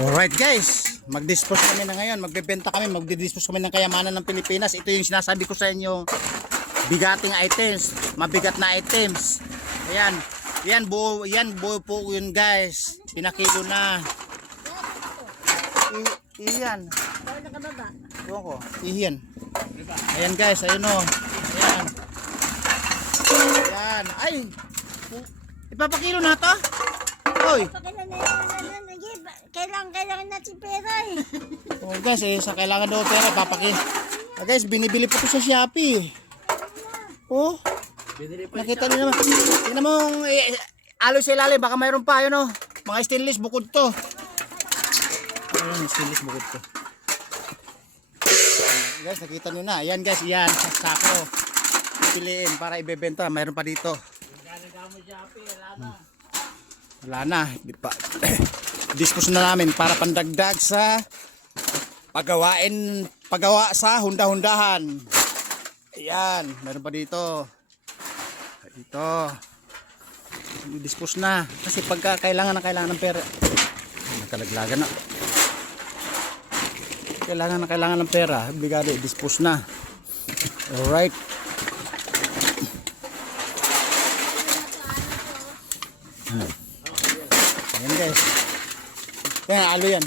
Alright guys, mag-dispose kami na ngayon, magbebenta kami, magdi-dispose kami ng kayamanan ng Pilipinas. Ito yung sinasabi ko sa inyo, bigating items, mabigat na items. Ayan, yan buo po yun guys, pinakilo na. Iyan. Buo ko, iyan. Ayan guys, ayun o. Ayan. Ayan, ay, ipapakilo na to? Hoy. Kailangan natin pera eh. Oh guys, sa kailangan daw pera, guys, binibili po ko sa Shopee. Oh. Nakita niyo naman. Tingnan mo, aloy sa ilalim, baka mayroon pa, yun oh. Mga stainless bukod to. Ayun, stainless bukod to. Guys, nakita niyo na. Ayan guys, yan, sa sako. Piliin para ibebenta, mayroon pa dito. Wala na. Dispose na namin para pandagdag sa paggawa sa hunda-hundahan. Ayan, meron pa dito. Dito. Dispose na kasi pagka kailangan ng pera. Nakalaglagan na. Kailangan ng pera, obligado dispose na. Alright. Ayan guys. Kaya alo yan.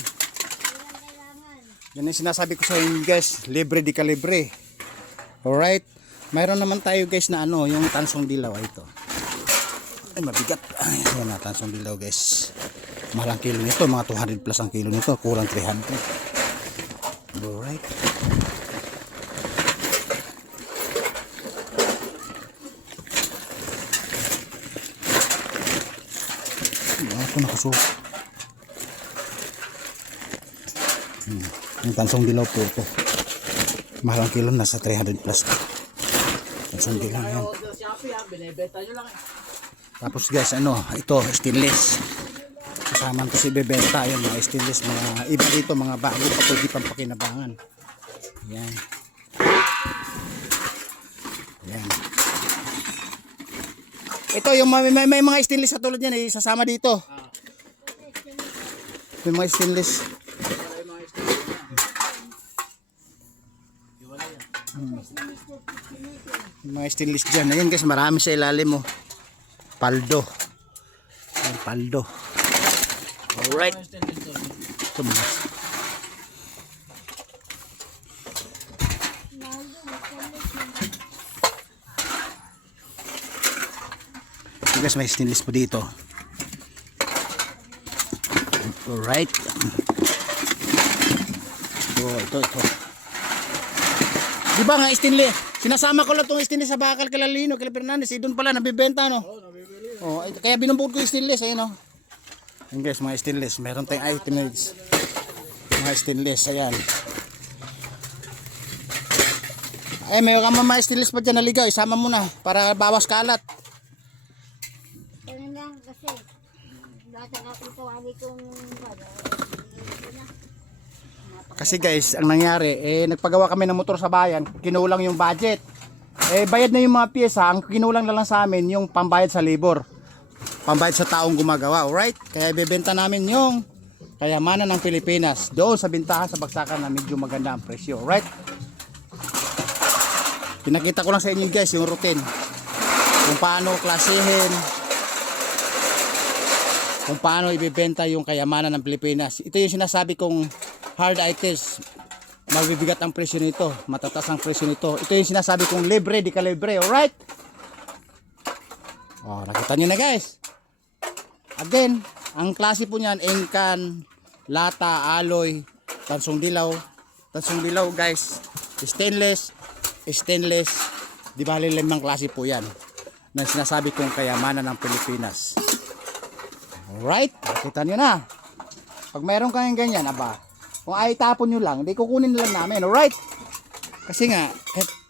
Yan yung sinasabi ko sa inyo guys. Libre di ka libre. Alright. Mayroon naman tayo guys na ano. Yung tansong dilaw. Ito. Ay mabigat. Ayan na tansong dilaw guys. Mahal ang kilo nito. Mga 200 plus ang kilo nito. Kurang 300. Alright. Ako nakasuot. Yung tansong dilaw po ito. Mahal ang kilo, nasa 300 plus. Tansong dilaw yan. Tapos guys, ano, ito stainless. Kasama ko si bebenta, yung mga stainless, mga iba dito, mga bago pa pwede pang pakinabangan. Yan. Yan. Ito yung may mga stainless katulad yan, sasama dito. May mga stainless. Mga stainless dyan. Ayan guys, marami sa ilalim mo. Paldo. Ayan, paldo. Alright. Ito mga. Guys, may stainless po dito. Alright. Ito. Di ba nga stainless? Sinasama ko lang itong stainless sa bakal kay Lalino, kay Fernandez. Doon pala nabibenta, no? Oo, nabibili. Oh, kaya binumbod ko yung stainless, ayun, no? Ayan guys, mga stainless. Meron tayong items. Mga stainless, ayan. Ay, may mga stainless pa dyan naligaw. Isama mo na para bawas kalat. Ganun lang kasi lahat ng aking kawali kong kasi guys, ang nangyari, nagpagawa kami ng motor sa bayan, kinulang yung budget. Bayad na yung mga pyesa, ang kinulang lang sa amin yung pambayad sa labor. Pambayad sa taong gumagawa, alright? Kaya ibebenta namin yung kayamanan ng Pilipinas doon sa bintahan sa bagsakan na medyo maganda ang presyo, alright? Pinakita ko lang sa inyo guys yung routine. Kung paano klasihin, kung paano ibebenta yung kayamanan ng Pilipinas. Ito yung sinasabi kong hard items, mabibigat ang presyo nito, matatas ang presyo nito. Ito yung sinasabi kong libre di ka libre, alright? Oh, nakita nyo na guys. Again, ang klase po niyan, engkan, lata, aloy, tansong dilaw guys, stainless, di bali limang klase po yan na sinasabi kong kayamanan ng Pilipinas. Alright, nakita nyo na. Pag mayroon kayong ganyan, aba, kung ay tapon nyo lang, hindi kukunin lang namin, alright? Kasi nga,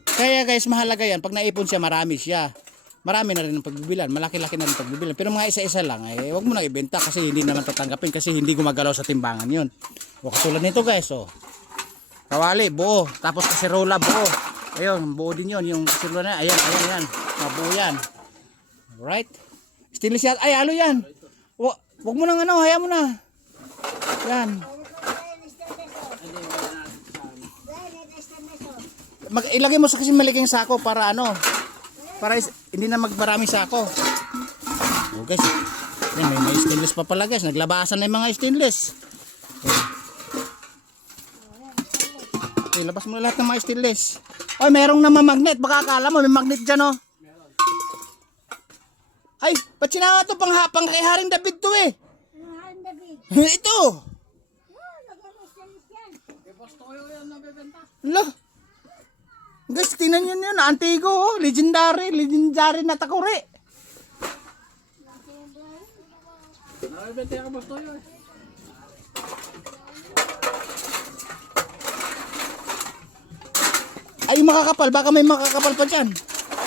kaya guys, mahalaga yan. Pag naipon siya, marami siya. Marami na rin ang pagbibilan, malaki-laki na rin ang pagbibilan. Pero mga isa-isa lang, huwag mo na ibenta kasi hindi naman tatanggapin kasi hindi gumagalaw sa timbangan yun. O katulad nito guys, oh. Kawali, buo. Tapos kaserola, buo. Ayun, buo din yun. Yung kaserola na, ayan. Mabuo yan. Alright? Stainless yan. Ay, alo yan. Huwag mo nang ano, hayaan mo na. Yan. Ilagay mo sa kasi maliking sako para ano, para hindi na magmaraming sako. Oh guys, yan, may stainless pa pala guys, naglabasan na yung mga stainless. Okay, labas mo na lahat ng mga stainless. Oy, merong naman magnet, baka akala mo may magnet dyan oh. Ay, ba't sinanga to pang kay Haring David to eh? Ito. Lah. Guys, tingnan nyo yun. Antigo, oh. Legendary na takuri. Ay, makakapal. Baka may makakapal pa dyan.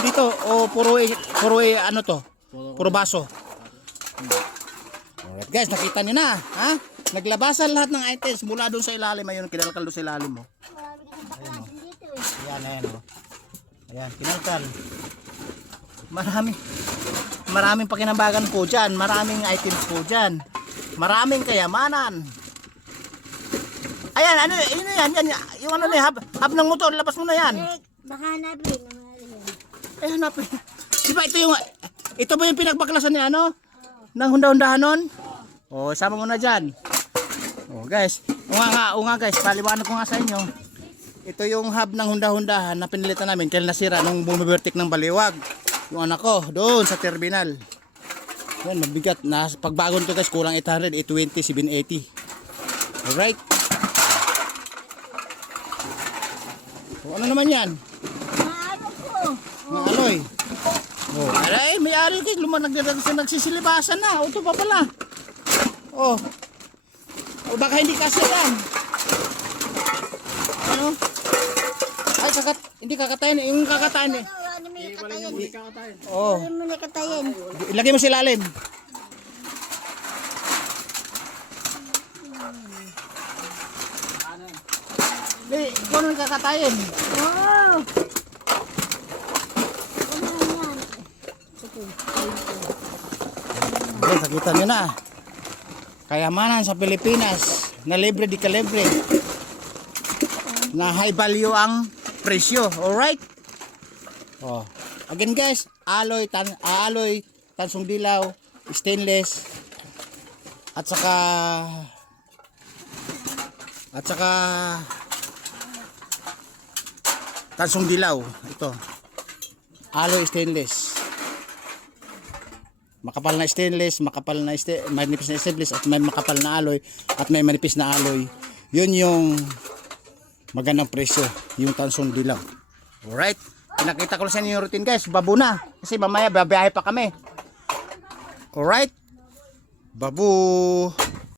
Dito, o puro ano to? Puro baso. Alright guys, nakita nyo na. Ha? Naglabasan lahat ng items mula doon sa ilalim. Ayun, kinalkal doon sa ilalim mo. Ayan, oh. Ayan, kinalkal. Maraming pakinambagan po dyan. Maraming items po dyan. Maraming kayamanan. Ayan, ano yan? Yung ano na, hub ng motor, labas mo na yan. Baka hanapin. Eh, hanapin. Di ba ito ba yung pinagbaklasan niya, ano? Nang hunda-hundahan nun? O, sama mo na dyan. O, guys. O nga guys, paliwanag ko nga sa inyo. Ito yung hub ng hunda-hundahan na pinilitan namin kaya nasira nung bumibertik ng baliwag. Yung anak ko, doon sa terminal. Yan, mabigat. Pagbago nito guys, kulang 800, 820, 780. Alright. O, ano naman yan? Maano po? Mga aloy. Oh, aray, may ari guys, nagsisilibasan na. O, ito pa pala. Oh. O, baka hindi kasi yan. Ano? Ay, hindi kakatayin. Yung kakatayin eh. Ano may katayin? Oh. Ano may katayin? Ilagay mo sa ilalim. Hindi, kung ano yung kakatayin. Oh! Ayan, nakita nyo na. Kayamanan sa Pilipinas na libre di kalibre. Na high value ang presyo. Alright? Oh. Again guys, alloy, tansong dilaw, stainless, at saka tansong dilaw. Ito. Alloy stainless. Makapal na stainless, manipis na stainless, at may makapal na alloy, at may manipis na alloy. Yun yung magandang presyo, yung tansong dilaw. Alright? Pinakita ko sa inyo yung routine guys, babu na. Kasi mamaya babiyahe pa kami. Alright? Babu!